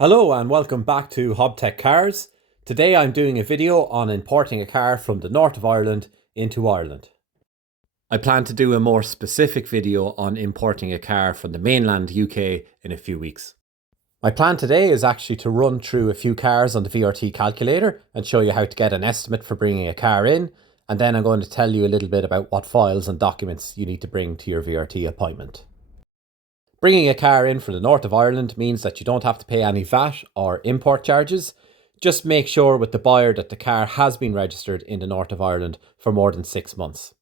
Hello and welcome back to HobTech Cars. Today I'm doing a video on importing a car from the north of Ireland into Ireland. I plan to do a more specific video on importing a car from the mainland UK in a few weeks. My plan today is actually to run through a few cars on the VRT Calculator and show you how to get an estimate for bringing a car in, and then I'm going to tell you a little bit about what files and documents you need to bring to your VRT appointment. Bringing a car in from the north of Ireland means that you don't have to pay any VAT or import charges. Just make sure with the buyer that the car has been registered in the north of Ireland for more than 6 months.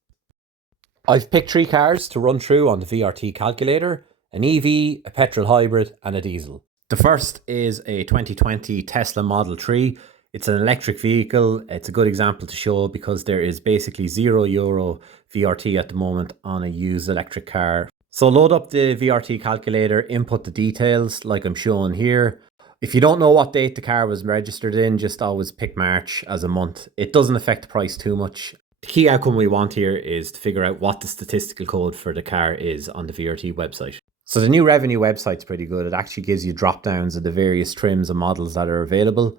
I've picked 3 cars to run through on the VRT Calculator: an EV, a petrol hybrid and a diesel. The first is a 2020 Tesla Model 3. It's an electric vehicle. It's a good example to show because there is basically €0 VRT at the moment on a used electric car. So load up the VRT calculator, input the details like I'm showing here. If you don't know what date the car was registered in, just always pick March as a month. It doesn't affect the price too much. The key outcome we want here is to figure out what the statistical code for the car is on the VRT website. So the new Revenue website's pretty good. It actually gives you drop downs of the various trims and models that are available.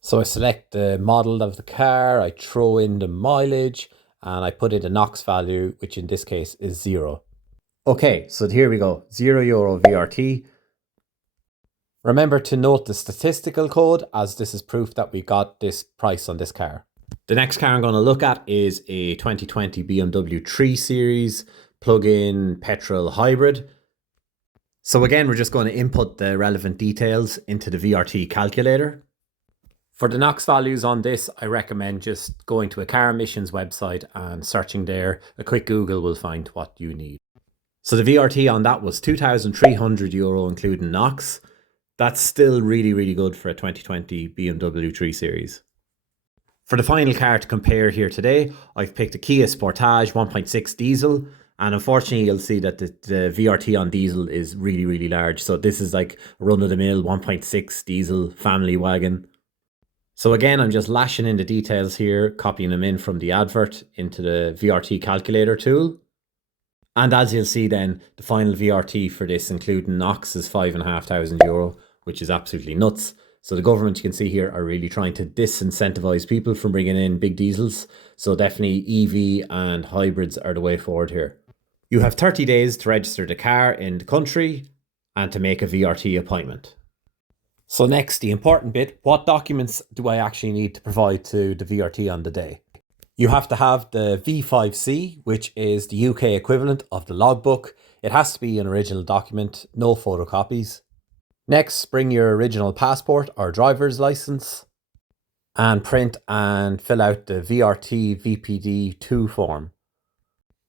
So I select the model of the car, I throw in the mileage, and I put in the NOx value, which in this case is 0. Okay, so here we go, €0 VRT. Remember to note the statistical code, as this is proof that we got this price on this car. The next car I'm going to look at is a 2020 BMW 3 Series plug-in petrol hybrid. So again, we're just going to input the relevant details into the VRT calculator. For the NOx values on this, I recommend just going to a car emissions website and searching there. A quick Google will find what you need. So the VRT on that was €2,300 including NOx. That's still really good for a 2020 BMW 3 Series. For the final car to compare here today, I've picked a Kia Sportage 1.6 diesel. And unfortunately, you'll see that the VRT on diesel is really large. So this is like a run-of-the-mill 1.6 diesel family wagon. So again, I'm just lashing in the details here, copying them in from the advert into the VRT calculator tool. And as you'll see then, the final VRT for this, including NOx, is €5,500, which is absolutely nuts. So the government, you can see here, are really trying to disincentivize people from bringing in big diesels. So definitely EV and hybrids are the way forward here. You have 30 days to register the car in the country and to make a VRT appointment. So next, the important bit: what documents do I actually need to provide to the VRT on the day? You have to have the V5C, which is the UK equivalent of the logbook. It has to be an original document, no photocopies. Next, bring your original passport or driver's license and print and fill out the VRT VPD2 form.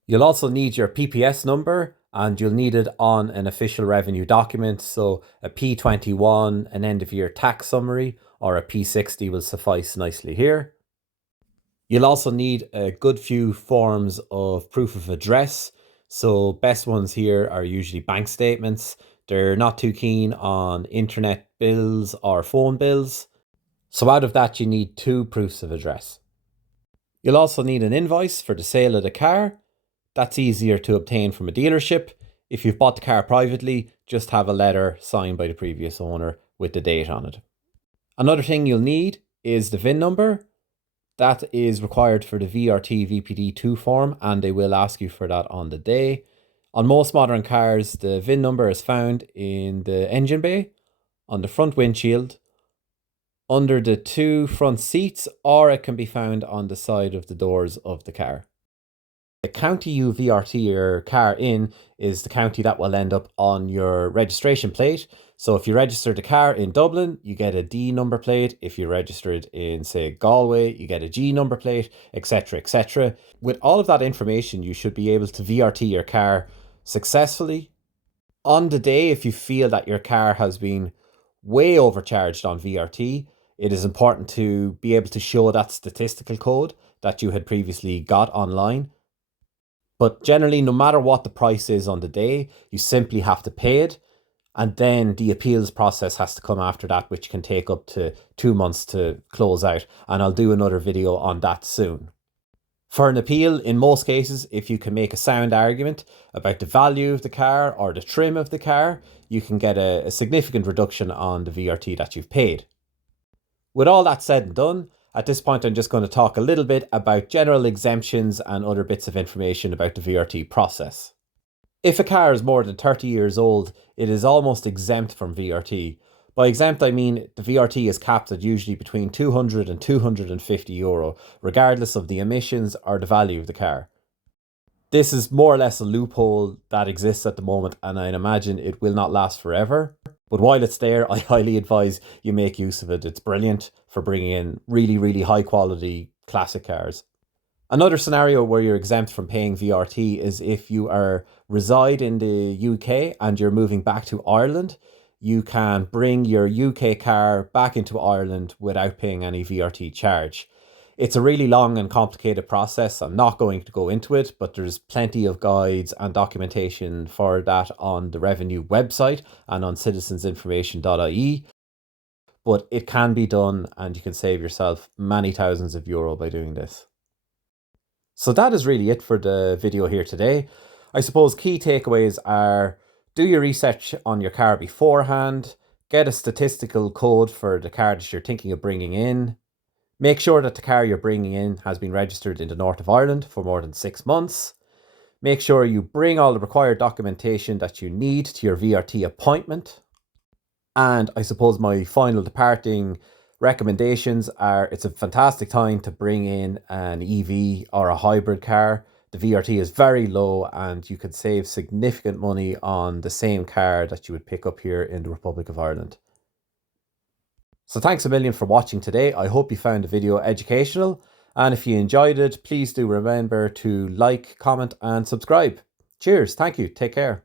You'll also need your PPS number, and you'll need it on an official revenue document. So a P21, an end of year tax summary, or a P60 will suffice nicely here. You'll also need a good few forms of proof of address. So best ones here are usually bank statements. They're not too keen on internet bills or phone bills. So out of that, you need 2 proofs of address. You'll also need an invoice for the sale of the car. That's easier to obtain from a dealership. If you've bought the car privately, just have a letter signed by the previous owner with the date on it. Another thing you'll need is the VIN number. That is required for the VRT VPD2 form, and they will ask you for that on the day. On most modern cars, the VIN number is found in the engine bay, on the front windshield, under the 2 front seats, or it can be found on the side of the doors of the car. The county you VRT your car in is the county that will end up on your registration plate. So if you register the car in Dublin, you get a D number plate. If you register it in, say, Galway, you get a G number plate, etc, etc. With all of that information, you should be able to VRT your car successfully. On the day, if you feel that your car has been way overcharged on VRT, it is important to be able to show that statistical code that you had previously got online. But generally, no matter what the price is on the day, you simply have to pay it. And then the appeals process has to come after that, which can take up to 2 months to close out. And I'll do another video on that soon. For an appeal, in most cases, if you can make a sound argument about the value of the car or the trim of the car, you can get a significant reduction on the VRT that you've paid. With all that said and done, at this point I'm just going to talk a little bit about general exemptions and other bits of information about the VRT process. If a car is more than 30 years old, it is almost exempt from VRT. By exempt I mean the VRT is capped at usually between €200 and €250, regardless of the emissions or the value of the car. This is more or less a loophole that exists at the moment, and I imagine it will not last forever. But while it's there, I highly advise you make use of it. It's brilliant for bringing in really high quality classic cars. Another scenario where you're exempt from paying VRT is if you reside in the UK and you're moving back to Ireland. You can bring your UK car back into Ireland without paying any VRT charge. It's a really long and complicated process. I'm not going to go into it, but there's plenty of guides and documentation for that on the Revenue website and on citizensinformation.ie. But it can be done, and you can save yourself many thousands of euro by doing this. So that is really it for the video here today. I suppose key takeaways are: do your research on your car beforehand, get a statistical code for the car that you're thinking of bringing in, make sure that the car you're bringing in has been registered in the north of Ireland for more than 6 months, make sure you bring all the required documentation that you need to your VRT appointment, and I suppose my final departing recommendations are: it's a fantastic time to bring in an EV or a hybrid car. The VRT is very low and you could save significant money on the same car that you would pick up here in the Republic of Ireland. So thanks a million for watching today. I hope you found the video educational, and if you enjoyed it, please do remember to like, comment and subscribe. Cheers, thank you, take care.